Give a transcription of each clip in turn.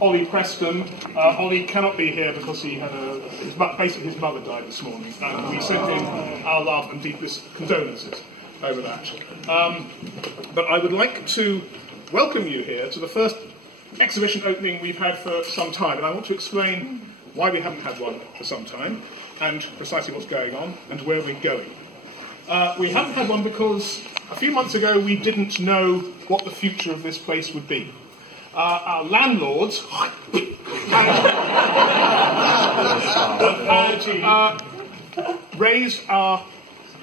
Ollie Preston. Ollie cannot be here because he had basically his mother died this morning, and we send him our love and deepest condolences over that. But I would like to welcome you here to the first exhibition opening we've had for some time, and I want to explain why we haven't had one for some time, and precisely what's going on, and where we're going. We haven't had one because a few months ago we didn't know what the future of this place would be. Our landlords raised our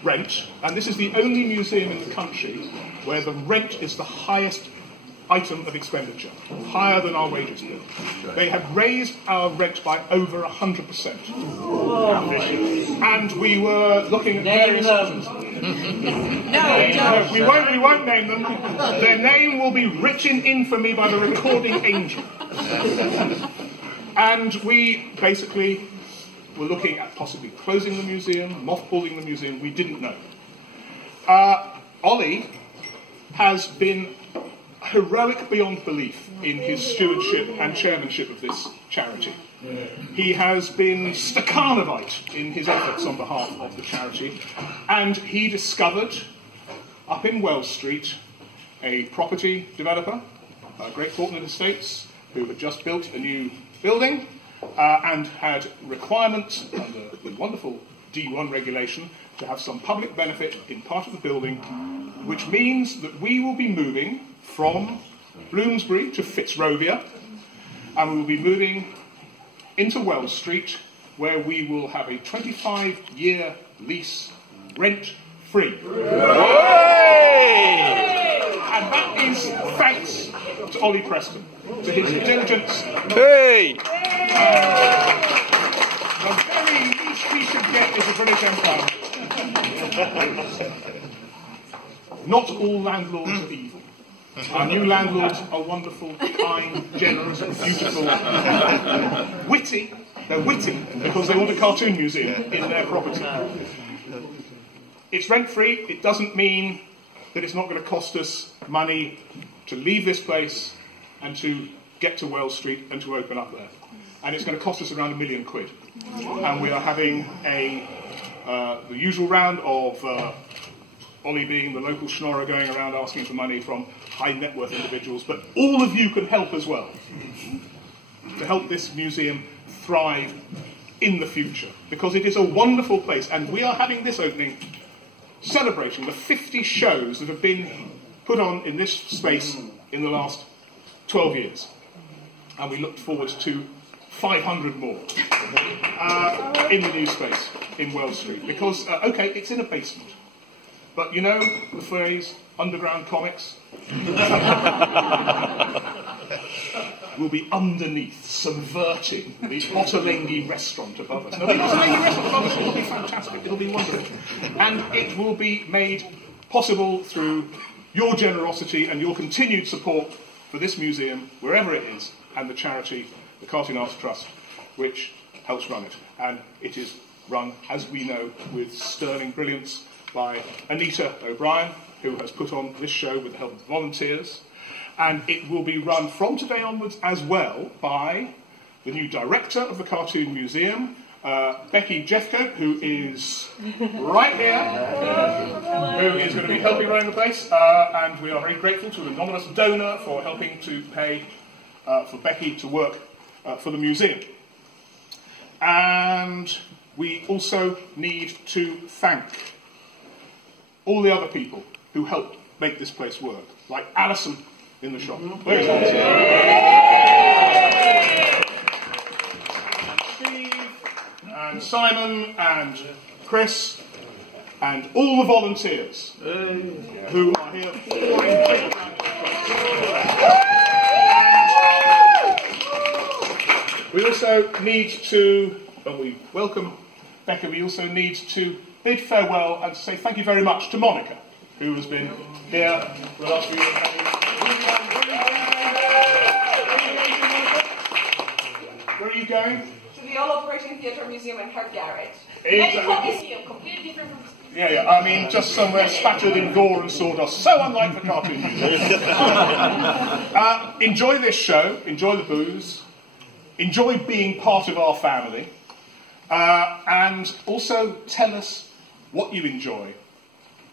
rent, and this is the only museum in the country where the rent is the highest item of expenditure, higher than our wages bill. They have raised our rent by over 100%. And we were looking at various options. No, we won't name them. Their name will be written in infamy by the recording angel. And we basically were looking at possibly closing the museum, mothballing the museum. We didn't know. Ollie has been heroic beyond belief in his stewardship and chairmanship of this charity. He has been Stakhanovite in his efforts on behalf of the charity, and he discovered up in Wells Street a property developer, Great Portland Estates, who had just built a new building and had requirements under the wonderful D1 regulation to have some public benefit in part of the building, which means that we will be moving from Bloomsbury to Fitzrovia, and we will be moving into Wells Street, where we will have a 25-year lease, rent-free. And that is thanks to Ollie Preston, to his diligence. Hey! The very least we should get is a British Empire. Not all landlords are evil. Our new landlords are wonderful, kind, generous, beautiful, witty. They're witty because they want a cartoon museum in their property. It's rent-free. It doesn't mean that it's not going to cost us money to leave this place and to get to Wells Street and to open up there. And it's going to cost us around £1 million. And we are having the usual round of Ollie being the local schnorrer going around asking for money from high net worth individuals, but all of you can help as well to help this museum thrive in the future, because it is a wonderful place, and we are having this opening celebrating the 50 shows that have been put on in this space in the last 12 years, and we look forward to 500 more in the new space in Wells Street, because okay, it's in a basement. But you know the phrase, underground comics? Will be underneath, subverting the Ottolenghi restaurant above us. No, the Ottolenghi restaurant above us will be fantastic. It'll be wonderful. And it will be made possible through your generosity and your continued support for this museum, wherever it is, and the charity, the Cartoon Arts Trust, which helps run it. And it is run, as we know, with sterling brilliance by Anita O'Brien, who has put on this show with the help of volunteers. And it will be run from today onwards as well by the new director of the Cartoon Museum, Becky Jeffcoat, who is right here, who is going to be helping running the place. And we are very grateful to an anonymous donor for helping to pay for Becky to work for the museum. And we also need to thank all the other people who helped make this place work, like Alison in the shop. Where's Alison? And Steve, and Simon, and Chris, and all the volunteers who are here. We also need to, when we welcome Becca, we also need to bid farewell and say thank you very much to Monica, who has been here for the last few years. Where are you going? To the All Operating Theatre Museum in her garage. Exactly. Museum, completely different from... Yeah, I mean, just somewhere spattered in gore and sawdust, so unlike the cartoon museum. Enjoy this show, enjoy the booze, enjoy being part of our family, and also tell us what you enjoy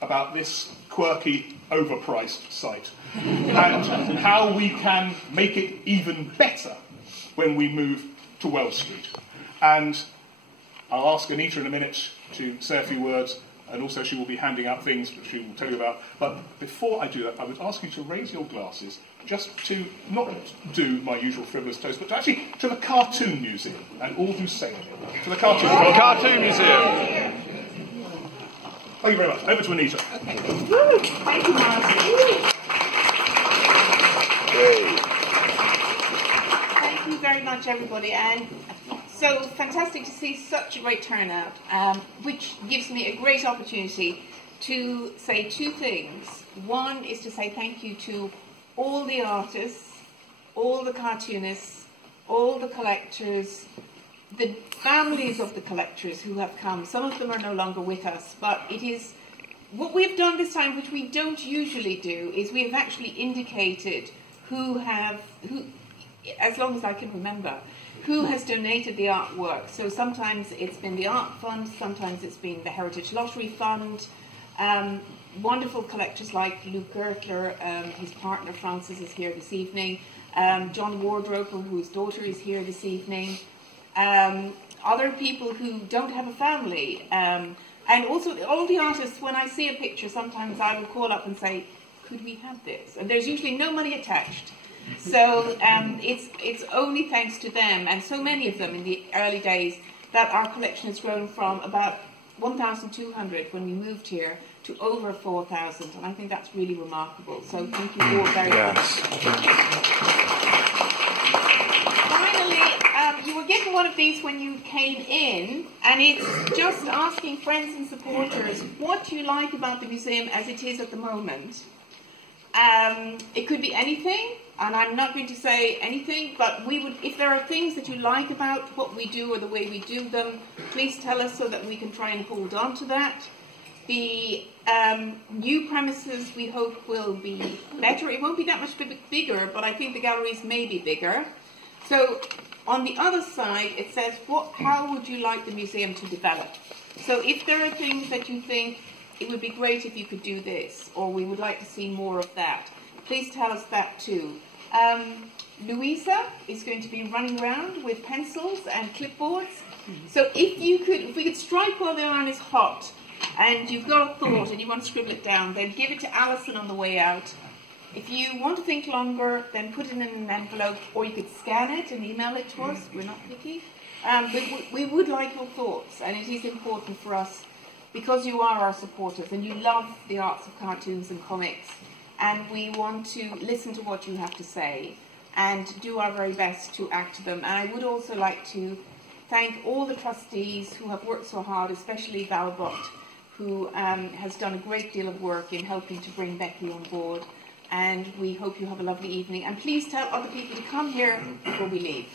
about this quirky, overpriced site, and how we can make it even better when we move to Wells Street. And I'll ask Anita in a minute to say a few words, and also she will be handing out things which she will tell you about. But before I do that, I would ask you to raise your glasses, just to not do my usual frivolous toast, but to actually to the Cartoon Museum, and all who say it. To the Cartoon Museum. Thank you very much. Over to Anita. Okay. Woo! Thank you, Martin. Thank you very much, everybody. And so fantastic to see such a great turnout, which gives me a great opportunity to say two things. One is to say thank you to all the artists, all the cartoonists, all the collectors, the families of the collectors who have come. Some of them are no longer with us, but it is what we've done this time, which we don't usually do, is we have actually indicated who, as long as I can remember, who has donated the artwork. So sometimes it's been the Art Fund, sometimes it's been the Heritage Lottery Fund. Wonderful collectors like Luke Gertler, his partner Francis is here this evening. John Wardroper, whose daughter is here this evening. Other people who don't have a family. And also all the artists, when I see a picture, sometimes I will call up and say, could we have this? And there's usually no money attached. So it's only thanks to them, and so many of them in the early days, that our collection has grown from about 1,200 when we moved here to over 4,000, and I think that's really remarkable. So thank you all very much. Finally, you were given one of these when you came in, and it's just asking friends and supporters what you like about the museum as it is at the moment. It could be anything, and I'm not going to say anything, but we would, if there are things that you like about what we do or the way we do them, please tell us so that we can try and hold on to that. The new premises we hope will be better. It won't be that much bigger, but I think the galleries may be bigger. So on the other side, it says, how would you like the museum to develop? So if there are things that you think, it would be great if you could do this, or we would like to see more of that, please tell us that too. Louisa is going to be running around with pencils and clipboards. So if we could strike while the iron is hot, and you've got a thought and you want to scribble it down, then give it to Alison on the way out. If you want to think longer, then put it in an envelope, or you could scan it and email it to us. We're not picky. But we would like your thoughts, and it is important for us, because you are our supporters and you love the arts of cartoons and comics, and we want to listen to what you have to say and do our very best to act to them. And I would also like to thank all the trustees who have worked so hard, especially Valbot, who has done a great deal of work in helping to bring Becky on board. And we hope you have a lovely evening. And please tell other people to come here before we leave.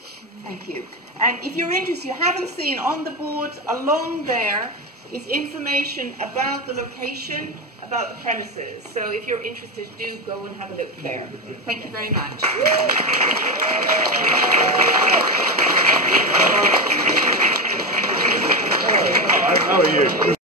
Thank you. And if you're interested, you haven't seen on the board along there is information about the location, about the premises. So if you're interested, do go and have a look there. Thank you very much. How are you?